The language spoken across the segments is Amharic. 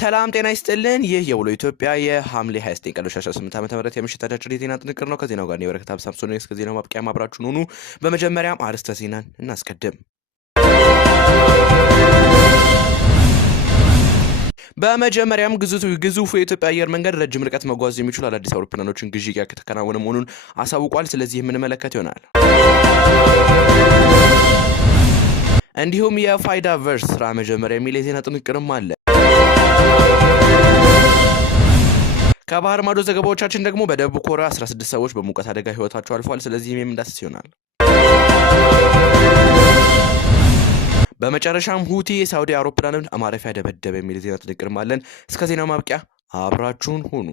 ሰላም ጤና ይስጥልን። ይህ የውሎ ኢትዮጵያ የሐምሌ 29 ቀን 2018 ዓ.ም የምሽት አጫጭር የዜና ጥንቅር ነው። ከዜናው ጋር የበረከት ሀብታም ነኝ። እስከ ዜናው ማብቂያ አብራችሁን ሁኑ። በመጀመሪያም አርዕስተ ዜናን እናስቀድም። በመጀመሪያም ግዙፉ የኢትዮጵያ አየር መንገድ ረጅም ርቀት መጓዝ የሚችሉ አዳዲስ አውሮፕላኖችን ግዢ እያከናወነ መሆኑን አሳውቋል። ስለዚህ የምንመለከት ይሆናል። እንዲሁም የፋይዳ ቨርስ ስራ መጀመሪያ የሚል የዜና ጥንቅርም አለ። ከባህር ማዶ ዘገባዎቻችን ደግሞ በደቡብ ኮሪያ 16 ሰዎች በሙቀት አደጋ ህይወታቸው አልፏል። ስለዚህ የምንዳስስ ይሆናል። በመጨረሻም ሁቲ የሳውዲ አውሮፕላንን ማረፊያ ደበደበ የሚል ዜና ጥንቅርም አለን። እስከ ዜናው ማብቂያ አብራችሁን ሁኑ።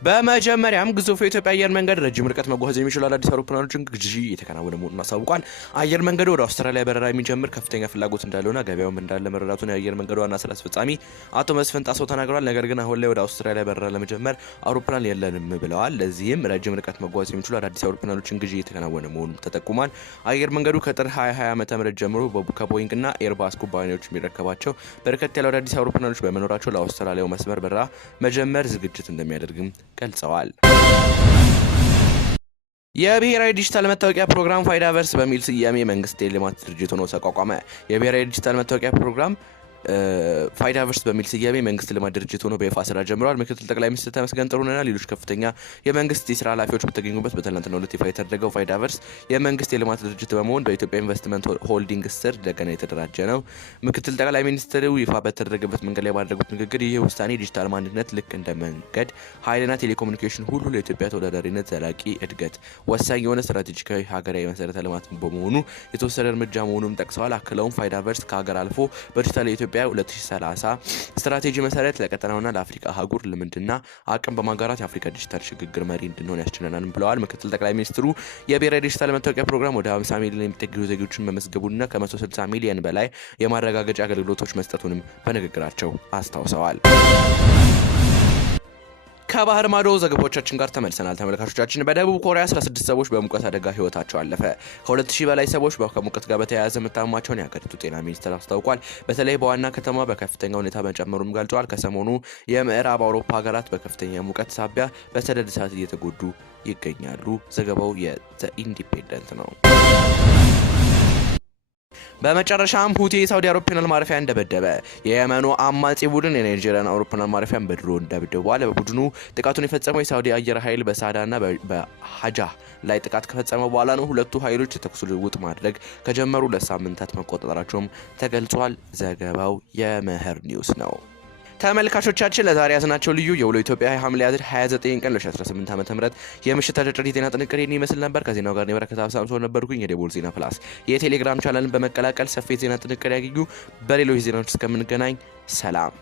በመጀመሪያም ግዙፉ የኢትዮጵያ አየር መንገድ ረጅም ርቀት መጓዝ የሚችሉ አዳዲስ አውሮፕላኖችን ግዢ እየተከናወነ መሆኑን አሳውቋል። አየር መንገዱ ወደ አውስትራሊያ በረራ የሚጀምር ከፍተኛ ፍላጎት እንዳለውና ገበያውም እንዳለ መረዳቱን የአየር መንገዱ ዋና ስራ አስፈጻሚ አቶ መስፍን ጣሰው ተናግረዋል። ነገር ግን አሁን ላይ ወደ አውስትራሊያ በረራ ለመጀመር አውሮፕላን የለንም ብለዋል። ለዚህም ረጅም ርቀት መጓዝ የሚችሉ አዳዲስ አውሮፕላኖችን ግዢ እየተከናወነ መሆኑን ተጠቁሟል። አየር መንገዱ ከጥር 2020 ዓ.ም ጀምሮ ከቦይንግና ኤርባስ ኩባንያዎች የሚረከባቸው በርከት ያሉ አዳዲስ አውሮፕላኖች በመኖራቸው ለአውስትራሊያው መስመር በረራ መጀመር ዝግጅት እንደሚያደርግም ገልጸዋል። የብሔራዊ ዲጂታል መታወቂያ ፕሮግራም ፋይዳ ቨርስ በሚል ስያሜ መንግስት የልማት ድርጅት ሆኖ ተቋቋመ። የብሔራዊ ዲጂታል መታወቂያ ፕሮግራም ፋይዳ ቨርስ በሚል ስያሜ መንግስት ልማት ድርጅት ሆኖ በይፋ ስራ ጀምሯል። ምክትል ጠቅላይ ሚኒስትር ተመስገን ጥሩነህና ሌሎች ከፍተኛ የመንግስት የስራ ኃላፊዎች በተገኙበት በትናንትናው ዕለት ይፋ የተደረገው ፋይዳ ቨርስ የመንግስት የልማት ድርጅት በመሆን በኢትዮጵያ ኢንቨስትመንት ሆልዲንግ ስር እንደገና የተደራጀ ነው። ምክትል ጠቅላይ ሚኒስትሩ ይፋ በተደረገበት መንገድ ላይ ባደረጉት ንግግር ይህ ውሳኔ ዲጂታል ማንነት ልክ እንደ መንገድ ኃይልና ቴሌኮሙኒኬሽን ሁሉ ለኢትዮጵያ ተወዳዳሪነት ዘላቂ እድገት ወሳኝ የሆነ ስትራቴጂካዊ ሀገራዊ መሰረተ ልማት በመሆኑ የተወሰደ እርምጃ መሆኑን ጠቅሰዋል። አክለውም ፋይዳ ቨርስ ከሀገር አልፎ በዲጂታል ኢትዮጵያ 2030 ስትራቴጂ መሰረት ለቀጠናውና ለአፍሪካ አህጉር ልምድና አቅም በማጋራት የአፍሪካ ዲጂታል ሽግግር መሪ እንድንሆን ያስችለናል ብለዋል። ምክትል ጠቅላይ ሚኒስትሩ የብሔራዊ ዲጂታል መታወቂያ ፕሮግራም ወደ 50 ሚሊዮን የሚጠጉ ዜጎችን መመዝገቡንና ከ160 ሚሊዮን በላይ የማረጋገጫ አገልግሎቶች መስጠቱንም በንግግራቸው አስታውሰዋል። ከባህር ማዶ ዘገባዎቻችን ጋር ተመልሰናል። ተመልካቾቻችን በደቡብ ኮሪያ 16 ሰዎች በሙቀት አደጋ ህይወታቸው አለፈ። ከ2000 በላይ ሰዎች ከሙቀት ጋር በተያያዘ መታመማቸውን የሀገሪቱ ጤና ሚኒስቴር አስታውቋል። በተለይ በዋና ከተማ በከፍተኛ ሁኔታ መጨመሩም ገልጿል። ከሰሞኑ የምዕራብ አውሮፓ ሀገራት በከፍተኛ ሙቀት ሳቢያ በሰደድ እሳት እየተጎዱ ይገኛሉ። ዘገባው የዘ ኢንዲፔንደንት ነው። በመጨረሻም ሁቲ የሳውዲ አውሮፕላን ማረፊያን ደበደበ። የየመኑ አማጺ ቡድን የናይጄሪያን አውሮፕላን ማረፊያን በድሮን ደብድቧል። በቡድኑ ጥቃቱን የፈጸመው የሳውዲ አየር ኃይል በሳዳና በሐጃህ ላይ ጥቃት ከፈጸመ በኋላ ነው። ሁለቱ ኃይሎች የተኩስ ልውውጥ ማድረግ ከጀመሩ ለሳምንታት መቆጣጠራቸውም ተገልጿል። ዘገባው የመህር ኒውስ ነው። ተመልካቾቻችን ለዛሬ ያዝናቸው ልዩ የውሎ ኢትዮጵያ ሐምሌ 29 ቀን 2018 ዓ.ም የምሽት አጫጭር የዜና ጥንቅር ይመስል ነበር። ከዜናው ጋር የበረከት ሀብታም ነበርኩኝ። የደቦል ዜና ፕላስ የቴሌግራም ቻናልን በመቀላቀል ሰፊ ዜና ጥንቅር ያገኙ። በሌሎች ዜናዎች እስከምንገናኝ ሰላም።